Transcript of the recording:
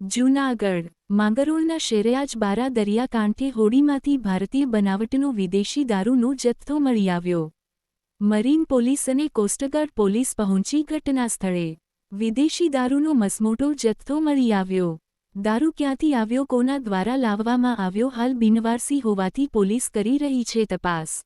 જૂનાગઢ માંગરોળના શેરયાજ બારા દરિયાકાંઠે હોડીમાંથી ભારતીય બનાવટનો વિદેશી દારૂનો જથ્થો મળી આવ્યો। મરીન પોલીસ અને કોસ્ટગાર્ડ પોલીસ પહોંચી ઘટનાસ્થળે। વિદેશી દારૂનો મસમોટો જથ્થો મળી આવ્યો। દારૂ ક્યાંથી આવ્યો, કોના દ્વારા લાવવામાં આવ્યો, હાલ બિનવારસી હોવાથી પોલીસ કરી રહી છે તપાસ।